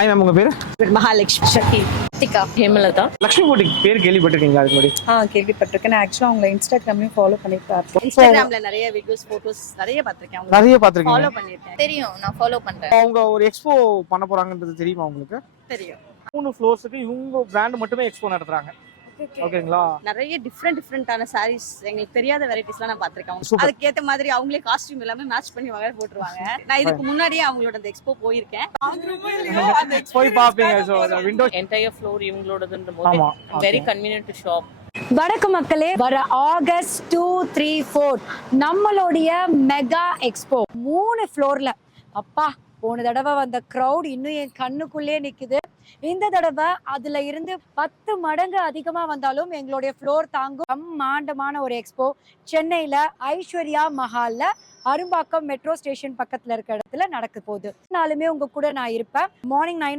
Hi ma'am, உங்க பேரு? மகாலட்சுமி, ஷக்கி, திகா, ஹேமலதா. லக்ஷ்மி போட்டிக் பேர் கேள்விப்பட்டிருக்கீங்களா? அதுக்கு முன்னாடி கேள்விப்பட்டிருக்கேன். நான் ஆக்சுவலா உங்களை இன்ஸ்டாகிராம்லயும் ஃபாலோ பண்ணிட்டு இருக்கேன். இன்ஸ்டாகிராம்ல நிறைய வீடியோஸ், போட்டோஸ் நிறைய பார்த்திருக்கேன். நிறைய பாத்துருக்கீங்க. ஃபாலோ பண்ணிருக்கேன். தெரியும், நான் ஃபாலோ பண்றேன். அவங்க ஒரு எக்ஸ்போ பண்ண போறாங்கன்றது தெரியுமா உங்களுக்கு? தெரியும். 3 ஃப்ளோர்ஸ்க்கு இவங்க பிராண்ட் மட்டுமே எக்ஸ்போ நடத்துறாங்க. ஓகேங்களா? நிறைய டிஃப்ரெண்டான சாரீஸ், எங்களுக்கு தெரியாத வெரைட்டிஸ்லாம் நான் பார்த்திருக்கேன். Super. அதுக்கு ஏத்த மாதிரி அவங்களே காஸ்டியூம் எல்லாமே மேட்ச் பண்ணி வகை போட்டுருவாங்க. நான் இதுக்கு முன்னாடியே அவங்களோட அந்த எக்ஸ்போ போயிருக்கேன். போய் பாப்பீங்க. சோ விண்டோ என்டையர் ஃப்ளோர் இவங்களோடதுன்ற ஆமா. போது வெரி கன்வீனியன்ட் டு ஷாப். வணக்கம் மக்களே, வர ஆகஸ்ட் 2, 3, 4 நம்மளுடைய மெகா எக்ஸ்போ 3 ஃப்ளோர்ல. அப்பா, போன தடவை வந்த க்ரௌட் இன்னும் என் கண்ணுக்குள்ளே நிக்குது. இந்த தடவை அதுல இருந்து 10 மடங்கு அதிகமா வந்தாலும் எங்களுடைய ஃப்ளோர் தாங்கும் பிரம்மாண்டமான ஒரு எக்ஸ்போ சென்னையில ஐஸ்வர்யா மஹால்ல அரும்பாக்கம் மெட்ரோ ஸ்டேஷன் பக்கத்துல இருக்க இடத்துல நடக்க போகுது. நாளுமே உங்க கூட நான் இருப்பேன். மார்னிங் 9